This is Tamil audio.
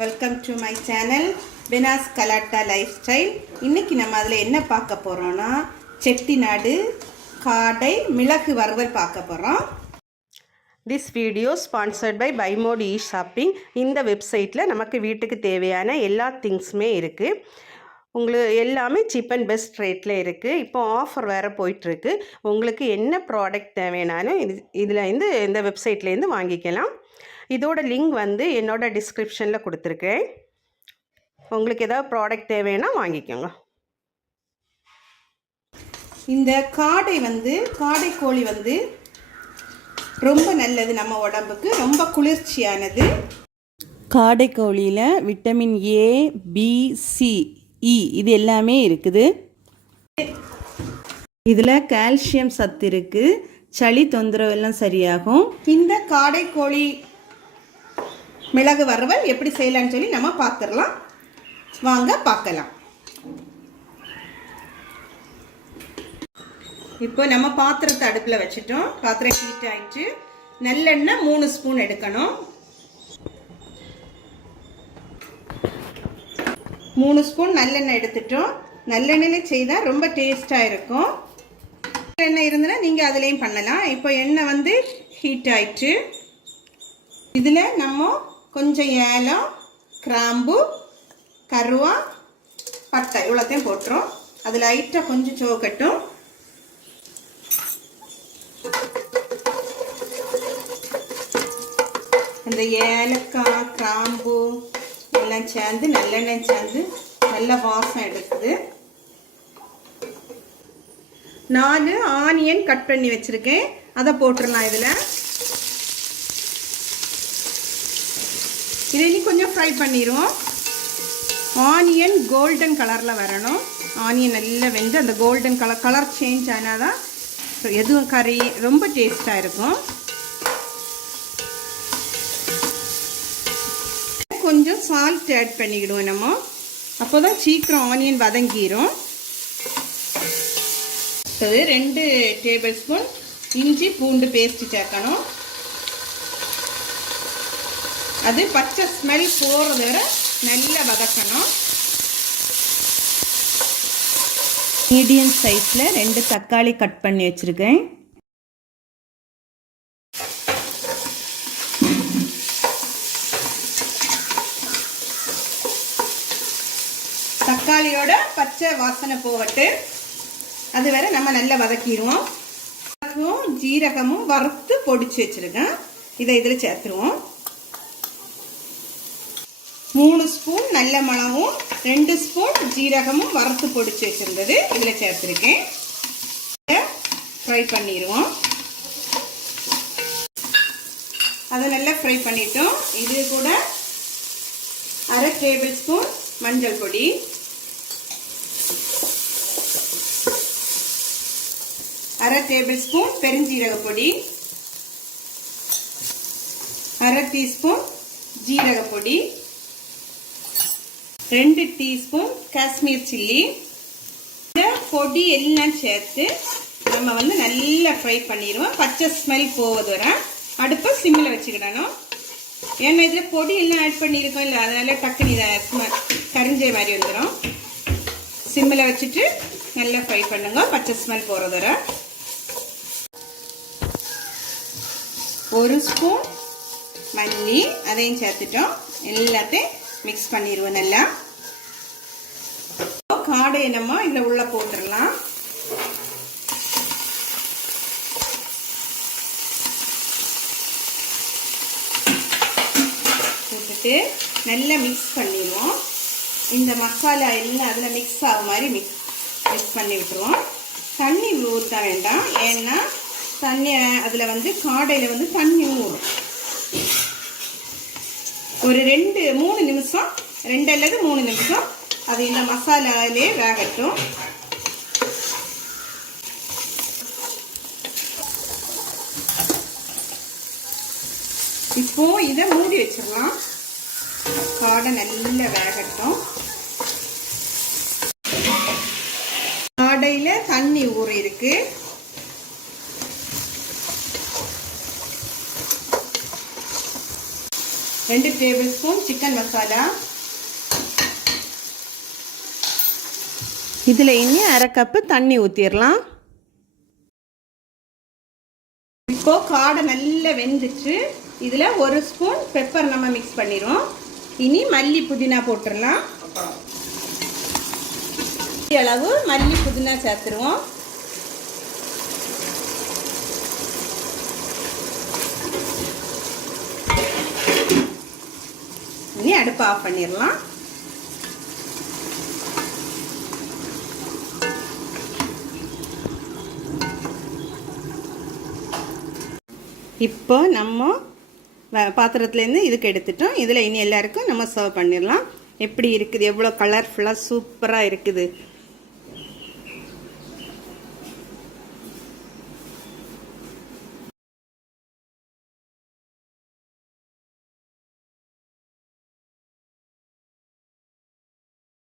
வெல்கம் டு மை சேனல் பெனாஸ் கலாட்டா லைஃப் ஸ்டைல். இன்றைக்கி நம்ம அதில் என்ன பார்க்க போகிறோன்னா செட்டிநாடு காடை மிளகு வறுவல் பார்க்க போகிறோம். திஸ் வீடியோ ஸ்பான்சர்ட் பை பைமோட் ஷாப்பிங். இந்த வெப்சைட்டில் நமக்கு வீட்டுக்கு தேவையான எல்லா திங்ஸுமே இருக்குது. உங்களுக்கு எல்லாமே சீப் அண்ட் பெஸ்ட் ரேட்டில் இருக்குது. இப்போ ஆஃபர் வேறு போயிட்டுருக்கு. உங்களுக்கு என்ன ப்ராடக்ட் தேவைனாலும் இதில் இந்த வெப்சைட்லேருந்து வாங்கிக்கலாம். இதோட லிங்க் வந்து என்னோட டிஸ்கிரிப்ஷனில் கொடுத்துருக்கேன். உங்களுக்கு ஏதாவது ப்ராடக்ட் தேவைன்னா வாங்கிக்கோங்க. இந்த காடை கோழி வந்து ரொம்ப நல்லது, நம்ம உடம்புக்கு ரொம்ப குளிர்ச்சியானது. காடை கோழியில் விட்டமின் ஏ, பி, சி, இ இது எல்லாமே இருக்குது. இதில் கால்சியம் சத்து இருக்குது. சளி தொந்தரவு எல்லாம் சரியாகும். இந்த காடை கோழி மிளகு வறுவல் எப்படி செய்யலான்னு சொல்லி நம்ம பார்த்துடலாம். வாங்க பார்க்கலாம். இப்போ நம்ம பாத்திரத்தை அடுப்பில் வச்சுட்டோம். பாத்திரம் ஹீட் ஆயிடுச்சு. நல்லெண்ணெய் 3 ஸ்பூன் எடுக்கணும். 3 ஸ்பூன் நல்லெண்ணெய் எடுத்துட்டோம். நல்லெண்ணெயிலே செய்தால் ரொம்ப டேஸ்டாக இருக்கும். எண்ணெய் இருந்ததுன்னா நீங்கள் அதுலேயும் பண்ணலாம். இப்போ எண்ணெய் வந்து ஹீட் ஆயிடுச்சு. இதில் நம்ம கொஞ்சம் ஏலம், கிராம்பு, கருவா, பட்டை இவ்வளோத்தையும் போட்டுரும். அது லைட்டாக கொஞ்சம் சோக்கட்டும். அந்த ஏலக்காய், கிராம்பு எல்லாம் சேர்ந்து நல்லெண்ணெய் சேர்ந்து நல்ல வாசம் எடுக்குது. 4 ஆனியன் கட் பண்ணி வச்சுருக்கேன், அதை போட்டுடலாம். இதை இனி கொஞ்சம் ஃப்ரை பண்ணிடுவோம். ஆனியன் கோல்டன் கலரில் வரணும். ஆனியன் நல்லா வெந்து அந்த கோல்டன் கலர் சேஞ்ச் ஆனால் தான் எதுவும் கறி ரொம்ப டேஸ்ட்டாக இருக்கும். கொஞ்சம் சால்ட் ஆட் பண்ணிக்கிடுவோம் நம்ம, அப்போ தான் சீக்கிரம் ஆனியன் வதங்கிடும். 2 டேபிள் ஸ்பூன் இஞ்சி பூண்டு பேஸ்ட்டு சேர்க்கணும். அது பச்சை ஸ்மெல் போகிறது வரை நல்லா வதக்கணும். மீடியம் சைஸில் 2 தக்காளி கட் பண்ணி வச்சுருக்கேன். தக்காளியோட பச்சை வாசனை போகட்டு, அது வரை நம்ம நல்லா வதக்கிடுவோம். ஜீரகமும் வறுத்து பொடிச்சு வச்சுருக்கேன், இதை இதில் சேர்த்துருவோம். 3 ஸ்பூன் நல்ல மிளகும் 2 ஸ்பூன் ஜீரகமும் வறுத்து பொடிச்சு வச்சுருந்தது இதில் சேர்த்துருக்கேன். ஃப்ரை பண்ணிடுவோம். அதை நல்லா ஃப்ரை பண்ணிட்டோம். இது கூட 1/2 டேபிள் ஸ்பூன் மஞ்சள் பொடி, 1/2 டேபிள் ஸ்பூன் பெருஞ்சீரக பொடி, 1/2 டீஸ்பூன் ஜீரக பொடி, 2 டீஸ்பூன் காஷ்மீர் சில்லி. இந்த பொடி எல்லாம் சேர்த்து நம்ம வந்து நல்லா ஃப்ரை பண்ணிடுவோம். பச்சை ஸ்மெல் போவது வர அடுப்பை சிம்மில் வச்சுக்கிடணும். ஏன்னா இதில் பொடி எல்லாம் ஆட் பண்ணியிருக்கோம் இல்லை, அதனால டக்குனு இதை கரிஞ்ச மாதிரி வந்துடும். சிம்மில் வச்சுட்டு நல்லா ஃப்ரை பண்ணுங்க, பச்சை ஸ்மெல் போகிறது வர. 1 ஸ்பூன் மல்லி அதையும் சேர்த்துட்டோம். எல்லாத்தையும் மிக்ஸ் பண்ணிடுவோம். நல்லா காடையை நம்ம இதில் உள்ள போட்டுடலாம். போட்டுட்டு நல்லா மிக்ஸ் பண்ணிடுவோம். இந்த மசாலா எல்லாம் அதில் மிக்ஸ் ஆகும் மாதிரி மிக்ஸ் பண்ணி விட்டுருவோம். தண்ணி ஊற்ற வேண்டாம், ஏன்னா தண்ணி அதில் வந்து காடையில் வந்து தண்ணி ஊறும். ஒரு 2-3 நிமிஷம், 2 அல்லது 3 நிமிஷம் அது இந்த மசாலாவிலே வேகட்டும். இப்போ இதை மூடி வச்சிடலாம். காடை நல்லா வேகட்டும். காடையில தண்ணி ஊறி இருக்கு. 2 டேபிள் ஸ்பூன் சிக்கன் மசாலா. இதில் இனி 1/2 கப்பு தண்ணி ஊற்றிடலாம். இப்போ காடை நல்லா வெந்துச்சு. இதில் 1 ஸ்பூன் பெப்பர் நம்ம மிக்ஸ் பண்ணிடுவோம். இனி மல்லி புதினா போட்டுடலாம். அளவு மல்லி புதினா சேர்த்துருவோம். இனி அடுப்பு ஆஃப் பண்ணிடலாம். இப்போ நம்ம பாத்திரத்துலேருந்து இதுக்கு எடுத்துட்டோம். இதில் இனி எல்லாருக்கும் நம்ம சர்வ் பண்ணிடலாம். எப்படி இருக்குது, எவ்வளோ கலர்ஃபுல்லாக சூப்பராக இருக்குது.